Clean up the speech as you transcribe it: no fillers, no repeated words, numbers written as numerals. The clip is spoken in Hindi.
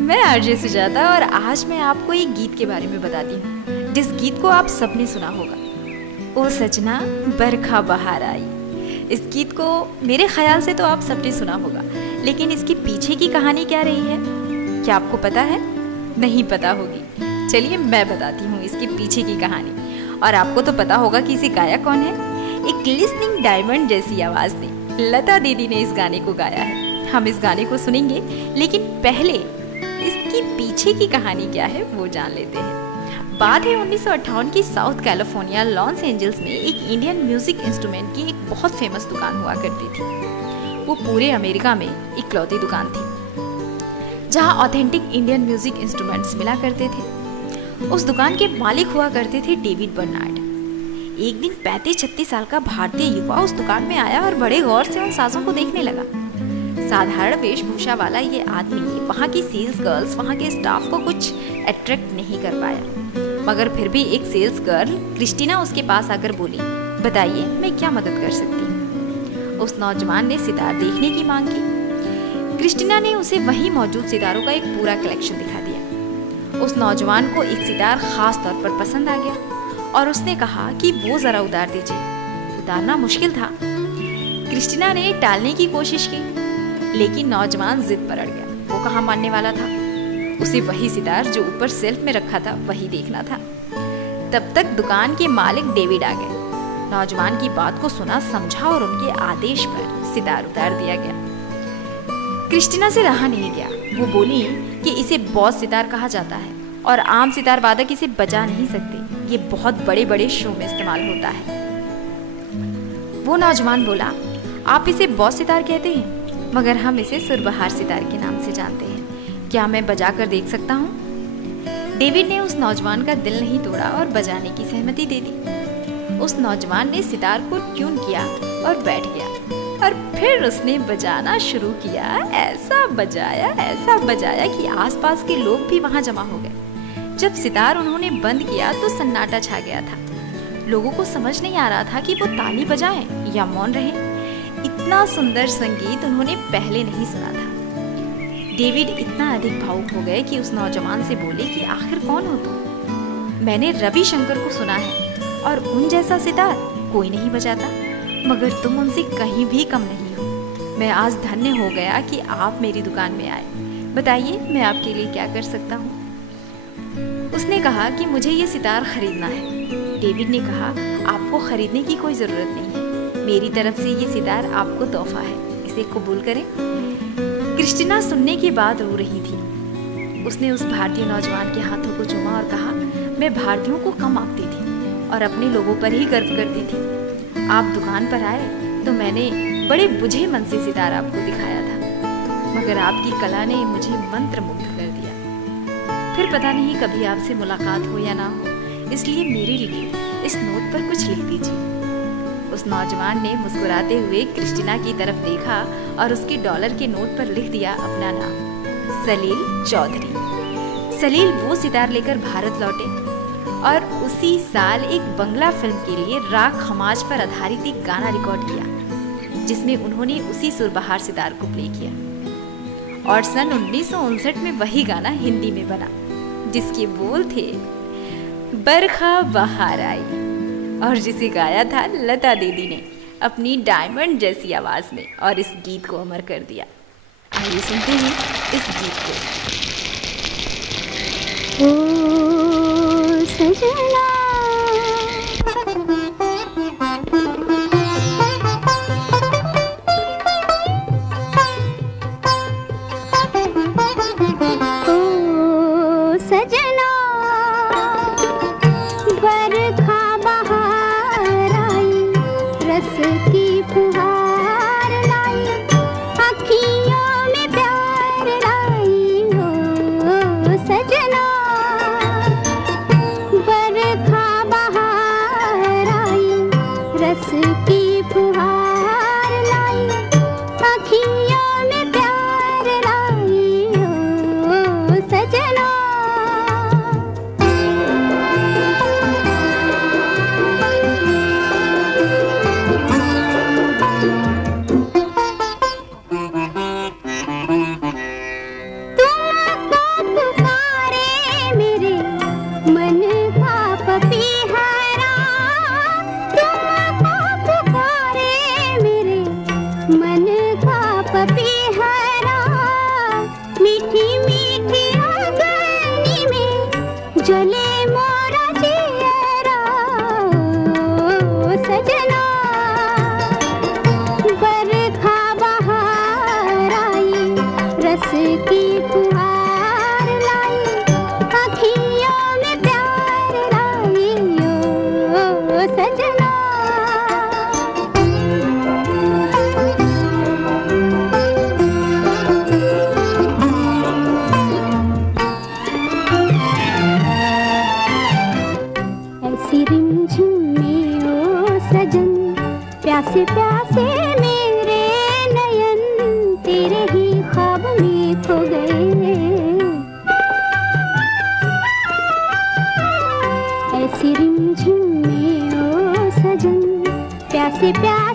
मैं आरजे सुजाता और आज मैं आपको एक गीत के बारे में बताती हूँ जिस गीत को आप सबने सुना होगा। ओ सजना बरखा बहार आई। इस गीत को मेरे ख्याल से तो आप सबने सुना होगा, लेकिन इसके पीछे की कहानी क्या रही है, क्या आपको पता है? नहीं पता होगी। चलिए मैं बताती हूँ इसके पीछे की कहानी। और आपको तो पता होगा कि इसे गाया कौन है। एक लिसनिंग डायमंड जैसी आवाज़ ने लता दीदी ने इस गाने को गाया है। हम इस गाने को सुनेंगे, लेकिन पहले इसकी पीछे की कहानी क्या है वो जान लेते हैं। बात है 1958 की साउथ कैलिफोर्निया लॉस एंजल्स में एक इंडियन म्यूजिक इंस्ट्रूमेंट की एक बहुत फेमस दुकान हुआ करती थी। वो पूरे अमेरिका में इकलौती दुकान थी जहां ऑथेंटिक इंडियन म्यूजिक इंस्ट्रूमेंट्स मिला करते थे। उस दुकान के मालिक हुआ करते थे डेविड बर्नार्ड। एक दिन 35-36 साल का भारतीय युवा उस दुकान में आया और बड़े गौर से उन साजों को देखने लगा। साधारण वेशभूषा वाला ये आदमी वहाँ की सेल्स गर्ल्स, वहाँ के स्टाफ को कुछ अट्रैक्ट नहीं कर पाया, मगर फिर भी एक सेल्स गर्ल क्रिस्टीना उसके पास आकर बोली, बताइए मैं क्या मदद कर सकती हूँ। उस नौजवान ने सितार देखने की मांग की। क्रिस्टीना ने उसे वहीं मौजूद सितारों का एक पूरा कलेक्शन दिखा दिया। उस नौजवान को एक सितार खास तौर पर पसंद आ गया और उसने कहा कि वो जरा उतार दीजिए। उतारना मुश्किल था। क्रिस्टीना ने टालने की कोशिश की, लेकिन नौजवान जिद पर अड़ गया। वो कहाँ मानने वाला था। उसे वही सितार जो ऊपर सेल्फ में रखा था वही देखना था। तब तक दुकान के मालिक डेविड आ गए। नौजवान की बात को सुना, समझा और उनके आदेश पर सितार उतार दिया गया। क्रिस्टीना से रहा नहीं गया। वो बोली कि इसे बॉस सितार कहा जाता है और आम सितार वादक इसे बजा नहीं सकते। ये बहुत बड़े बड़े शो में इस्तेमाल होता है। वो नौजवान बोला, आप इसे बॉस सितार कहते हैं, मगर हम इसे सुरबहार सितार के नाम से जानते हैं। क्या मैं बजा कर देख सकता हूँ? डेविड ने उस नौजवान का दिल नहीं तोड़ा और बजाने की सहमति दे दी। उस नौजवान ने सितार को ट्यून किया और बैठ गया और फिर उसने बजाना शुरू किया। ऐसा बजाया कि आसपास के लोग भी वहां जमा हो गए। जब सितार उन्होंने बंद किया तो सन्नाटा छा गया था। लोगों को समझ नहीं आ रहा था कि वो ताली बजाएं या मौन रहें। इतना सुंदर संगीत उन्होंने पहले नहीं सुना था। डेविड इतना अधिक भावुक हो गए कि उस नौजवान से बोले कि आखिर कौन हो तुम? मैंने रविशंकर को सुना है और उन जैसा सितार कोई नहीं बजाता, मगर तुम उनसे कहीं भी कम नहीं हो। मैं आज धन्य हो गया कि आप मेरी दुकान में आए। बताइए मैं आपके लिए क्या कर सकता हूँ? उसने कहा कि मुझे ये सितार खरीदना है। डेविड ने कहा, आपको खरीदने की कोई जरूरत नहीं है। मेरी तरफ से ये सितार आपको तोहफा है, इसे कबूल करें। क्रिस्टीना सुनने के बाद रो रही थी। उसने उस भारतीय नौजवान के हाथों को चूमा और कहा, मैं भारतीयों को कम आंकती थी और अपने लोगों पर ही गर्व करती थी। आप दुकान पर आए तो मैंने बड़े बुझे मन से सितार आपको दिखाया था, मगर आपकी कला ने मुझे मंत्रमुग्ध कर दिया। फिर पता नहीं कभी आपसे मुलाकात हो या ना हो, इसलिए मेरे लिए इस नोट पर कुछ लिख दीजिए। उस नौजवान ने मुस्कुराते हुए क्रिस्टीना की तरफ देखा और उसके डॉलर के नोट पर लिख दिया अपना नाम, सलील चौधरी। सलील वो सितार लेकर भारत लौटे और उसी साल एक बंगला फिल्म के लिए राग खमाज पर आधारित एक गाना रिकॉर्ड किया, जिसमें उन्होंने उसी सुरबहार सितार को प्ले किया। और सन 1959 में वही गाना हिंदी में बना, जिसके बोल थे बरखा बहार आई, और जिसे गाया था लता दीदी ने अपनी डायमंड जैसी आवाज में, और इस गीत को अमर कर दिया। आइए सुनते हैं इस गीत को। ओ सजना सजना बरस की फुहार लाई, आँखियों में प्यार लाई ओ सजना। ऐसी रिमझिम में ओ सजन, प्यासे प्यासे मेरे नयन तेरे ही ख्वाब में खो गए। ऐसी रिमझिम में ओ सजन, प्यासे प्यासे